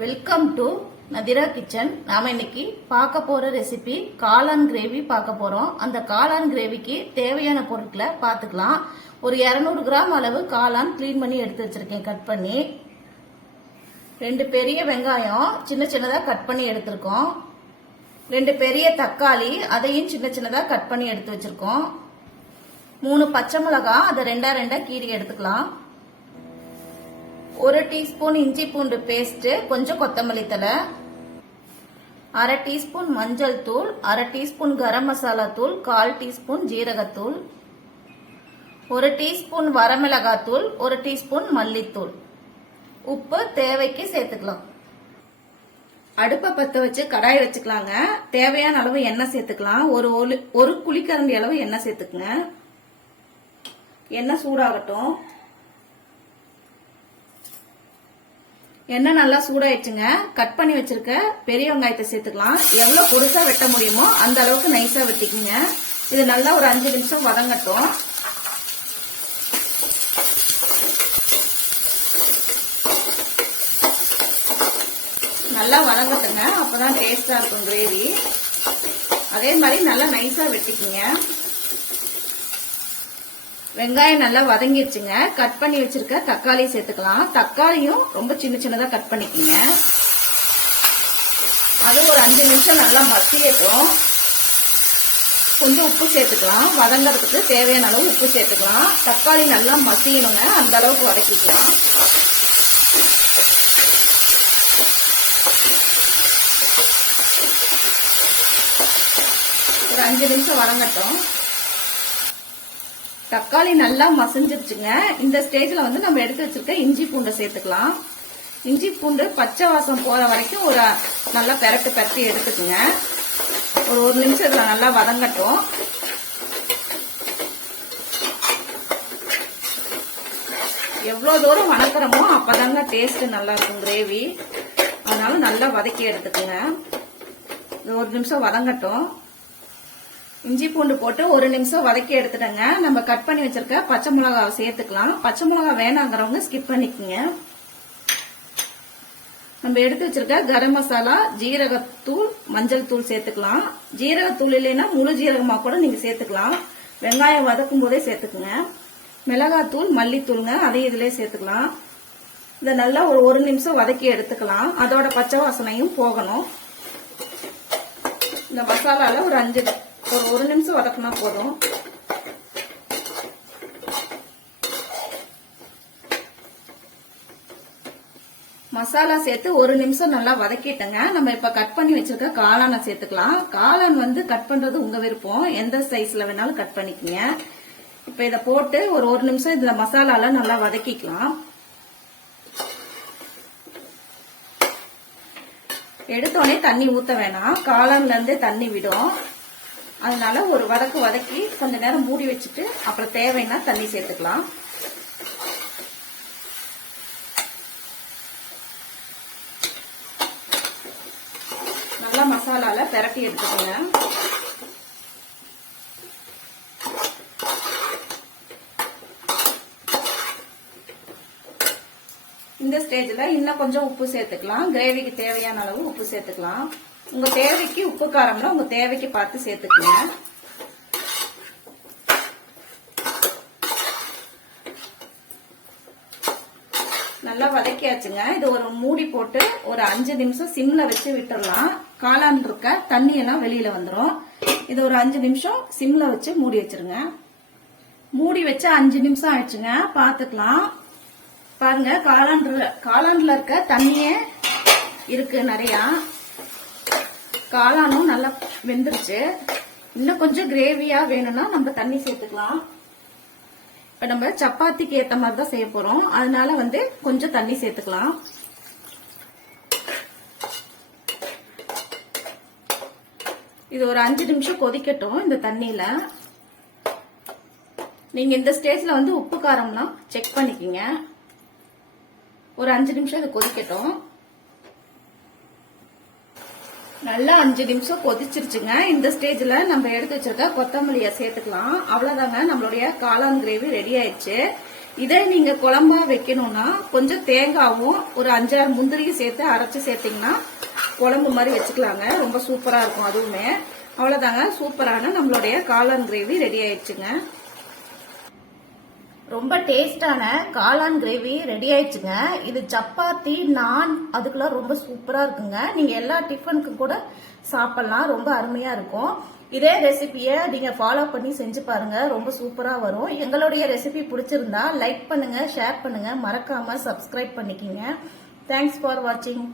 Welcome to Nadira kitchen. நாம இன்னைக்கு பார்க்க போற ரெசிபி காளான் கிரேவி பார்க்க போறோம். அந்த காளான் கிரேவிக்கு தேவையான பொருட்களை பார்த்துக்கலாம். ஒரு 200 கிராம் அளவு காளான் கிளீன் பண்ணி எடுத்து வச்சிருக்கேன், கட் பண்ணி. 2 பெரிய வெங்காயம் சின்ன சின்னதா கட் பண்ணி எடுத்திருக்கோம். 2 பெரிய தக்காளி, அதையும் சின்ன சின்னதா கட் பண்ணி எடுத்து வச்சிருக்கோம். 3 பச்சை மிளகாய், அதை ரெண்டா கீறி எடுத்துக்கலாம். 1 டீஸ்பூன் இஞ்சி பூண்டு பேஸ்ட், கொஞ்சம் கொத்தமல்லி தழை, 1/2 டீஸ்பூன் மஞ்சள் தூள், 1/2 டீஸ்பூன் கரம் மசாலா தூள், 1/4 டீஸ்பூன் ஜீரகத்தூள், 1 டீஸ்பூன் வரமிளகாய் தூள், 1 டீஸ்பூன் மல்லித்தூள், உப்பு தேவைக்கு சேர்த்துக்கலாம். அடுப்பை பற்ற வச்சு கடாய் வச்சுக்கலாங்க. தேவையான அளவு எண்ணெய் சேர்த்துக்கலாம். ஒரு குழிக்கரண்டி அளவு எண்ணெய் சேர்த்துக்குங்க. எண்ணெய் சூடாகட்டும். எண்ணெய் நல்லா சூடாயிடுச்சுங்க. கட் பண்ணி வச்சிருக்க பெரிய வெங்காயத்தை சேர்த்துக்கலாம். எவ்வளவு பொருசா வெட்ட முடியுமோ அந்த அளவுக்கு நைஸா வெட்டிக்குங்க. இது நல்லா ஒரு 5 நிமிஷம் வதங்கட்டும். நல்லா வதங்கட்டுங்க, அப்பதான் டேஸ்டா இருக்கும் கிரேவி. அதே மாதிரி நல்லா நைஸா வெட்டிக்குங்க. வெங்காயம் நல்லா வதங்கிடுச்சுங்க. கட் பண்ணி வச்சிருக்க தக்காளி சேர்த்துக்கலாம். தக்காளியும் ரொம்ப சின்ன சின்னதா கட் பண்ணிக்கோங்க. அது ஒரு 5 நிமிஷம் நல்லா மசியட்டும். கொஞ்சம் உப்பு சேர்த்துக்கலாம். வதங்கிறதுக்கு தேவையான அளவு உப்பு சேர்த்துக்கலாம். தக்காளி நல்லா மசியணுங்க, அந்த அளவுக்கு வதக்கிக்கலாம். ஒரு 5 நிமிஷம் வதங்கட்டும். தக்காளி நல்லா மசிஞ்சிருச்சுங்க. இந்த ஸ்டேஜ்ல நம்ம எடுத்து வச்சிருக்க இஞ்சி பூண்டை சேர்த்துக்கலாம். இஞ்சி பூண்டு பச்சை வாசம் போற வரைக்கும் ஒரு நல்லா பெரட்டி எடுத்துக்குங்க. ஒரு 1 நிமிஷம் இதுல நல்லா வதங்கட்டும். எவ்வளவு தூரம் வதக்குறோமோ அப்பதாங்க டேஸ்ட் நல்லா இருக்கும் கிரேவி. அதனால நல்லா வதக்கி எடுத்துக்குங்க. 1 நிமிஷம் வதங்கட்டும். இஞ்சி பூண்டு போட்டு 1 நிமிஷம் வதக்கி எடுத்துட்டேங்க. நம்ம கட் பண்ணி வச்சிருக்க பச்சை மிளகாவை சேர்த்துக்கலாம். பச்சை மிளகாய் வேணாங்கிறவங்க ஸ்கிப் பண்ணிக்கோங்க. நம்ம எடுத்து வச்சிருக்க கரம் மசாலா, ஜீரகத்தூள், மஞ்சள் தூள் சேர்த்துக்கலாம். ஜீரகத்தூள் இல்லைன்னா முழு ஜீரகமா கூட நீங்க சேர்த்துக்கலாம். வெங்காயம் வதக்கும் போதே சேர்த்துக்குங்க. மிளகாத்தூள், மல்லித்தூளுங்க, அதையும் இதுலயே சேர்த்துக்கலாம். இதை நல்லா ஒரு 1 நிமிஷம் வதக்கி எடுத்துக்கலாம். அதோட பச்சை வாசனையும் போகணும். இந்த மசாலால ஒரு 1 நிமிஷம் வதக்கினா போதும். மசாலா சேர்த்து 1 நிமிஷம் நல்லா வதக்கிட்டங்க. நம்ம இப்ப கட் பண்ணி வச்சிருக்க காளானை சேர்த்துக்கலாம். காளான் கட் பண்றது உங்க விருப்பம், எந்த சைஸ்ல வேணாலும் கட் பண்ணிக்கங்க. இப்ப இத போட்டு ஒரு 1 நிமிஷம் இதுல மசாலால நல்லா வதக்கிக்கலாம். எடுத்தோடனே தண்ணி ஊத்த வேணாம், காளான்ல இருந்தே தண்ணி விடும். அதனால ஒரு வதக்கி கொஞ்ச நேரம் மூடி வச்சுட்டு அப்புறம் தேவைன்னா தண்ணி சேர்த்துக்கலாம். நல்லா மசாலால பெரட்டி எடுத்துக்கோங்க. இந்த ஸ்டேஜ்ல இன்னும் கொஞ்சம் உப்பு சேர்த்துக்கலாம். கிரேவிக்கு தேவையான அளவு உப்பு சேர்த்துக்கலாம். உங்க தேவைக்கு உப்பு காரம்ல உங்க தேவைக்கு பார்த்து சேர்த்துக்கங்க. நல்லா வதக்கியாச்சுங்க. இது ஒரு மூடி போட்டு ஒரு 5 நிமிஷம் சிம்ல வச்சு விட்டுறலாம். காளான் இருக்க தண்ணி எல்லாம் வெளியில வந்துடும். இது ஒரு 5 நிமிஷம் சிம்ல வச்சு மூடி வச்சிருங்க. மூடி வச்சு 5 நிமிஷம் ஆயிடுச்சுங்க. பாத்துக்கலாம். பாருங்க, காளான்ல இருக்க தண்ணியே இருக்கு நிறையா. காளானும் நல்லா வெந்துருச்சு. இன்னும் கொஞ்சம் கிரேவியா வேணும்னா நம்ம தண்ணி சேர்த்துக்கலாம். இப்ப நம்ம சப்பாத்திக்கு ஏத்த மாதிரி தான் செய்ய போறோம். அதனால கொஞ்சம் தண்ணி சேர்த்துக்கலாம். இது ஒரு 5 நிமிஷம் கொதிக்கட்டும். இந்த தண்ணியில நீங்க இந்த ஸ்டேஜ்ல உப்பு காரம்லாம் செக் பண்ணிக்கங்க. ஒரு 5 நிமிஷம் இது கொதிக்கட்டும். நல்லா 5 நிமிஷம் கொதிச்சிருச்சுங்க. இந்த ஸ்டேஜ்ல நம்ம எடுத்து வச்சிருக்க கொத்தமல்லியை சேர்த்துக்கலாம். அவ்வளவுதாங்க, நம்மளுடைய காளான் கிரேவி ரெடி ஆயிடுச்சு. இதே நீங்க குழம்பா வைக்கணும்னா கொஞ்சம் தேங்காவும் ஒரு 5-6 முந்திரியும் சேர்த்து அரைச்சு சேர்த்தீங்கன்னா குழம்பு மாதிரி வச்சுக்கலாங்க. ரொம்ப சூப்பரா இருக்கும் அதுவுமே. அவ்வளவுதாங்க, சூப்பரான நம்மளுடைய காளான் கிரேவி ரெடி ஆயிடுச்சுங்க. ரொம்ப டேஸ்டான காளான் கிரேவி ரெடி ஆயிடுச்சுங்க. இது சப்பாத்தி, நான் அதுக்கெல்லாம் ரொம்ப சூப்பரா இருக்குங்க. நீங்க எல்லா டிஃபனுக்கும் கூட சாப்பிடலாம், ரொம்ப அருமையா இருக்கும். இதே ரெசிபியை நீங்க ஃபாலோ பண்ணி செஞ்சு பாருங்க, ரொம்ப சூப்பரா வரும். எங்களுடைய ரெசிபி பிடிச்சிருந்தா லைக் பண்ணுங்க, ஷேர் பண்ணுங்க, மறக்காம சப்ஸ்கிரைப் பண்ணிக்கிங்க. தேங்க்ஸ் ஃபார் வாட்சிங்.